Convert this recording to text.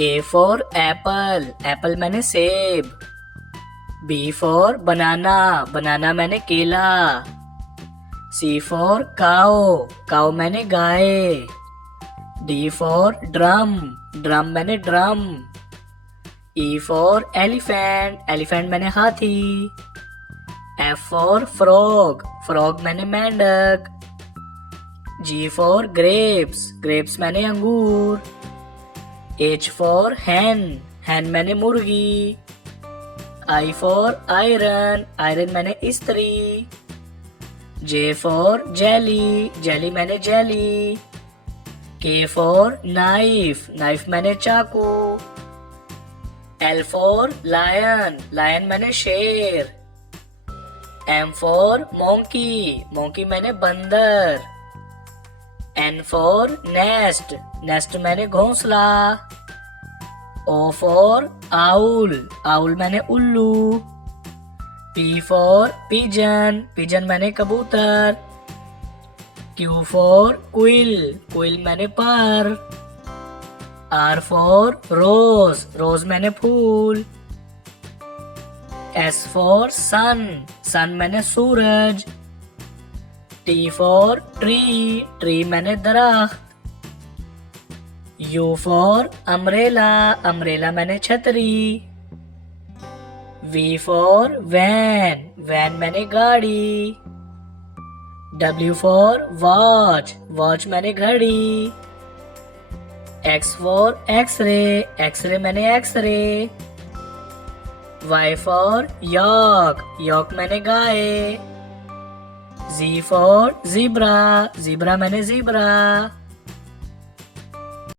A for apple, apple मैंने सेब। B for banana, banana मैंने केला। C for cow, cow मैंने गाय। D for drum, drum मैंने drum. E for elephant, elephant मैंने हाथी। F for frog, frog मैंने मेंढक। G for grapes, grapes मैंने अंगूर। H for hen, hen मैंने मुर्गी। I for iron, iron मैंने इस्त्री। J for jelly, jelly मैंने jelly. K for knife, knife मैंने चाकू। L for lion, lion मैंने शेर। M for monkey, monkey मैंने बंदर। N for nest, nest मैंने घोंसला। O for owl, owl मैंने उल्लू। P for pigeon, pigeon मैंने कबूतर। Q for quill, quill मैंने पर। R for rose, rose मैंने फूल। S for sun, sun मैंने सूरज। T for tree, tree मैंने दरख्त। U for umbrella, umbrella मैंने छतरी। V for van, van मैंने गाड़ी। W for watch, watch मैंने घड़ी। X for x-ray, x-ray मैंने x-ray. Y for yak, yak मैंने गाय। Z for zebra, zebra मैंने ज़ीब्रा।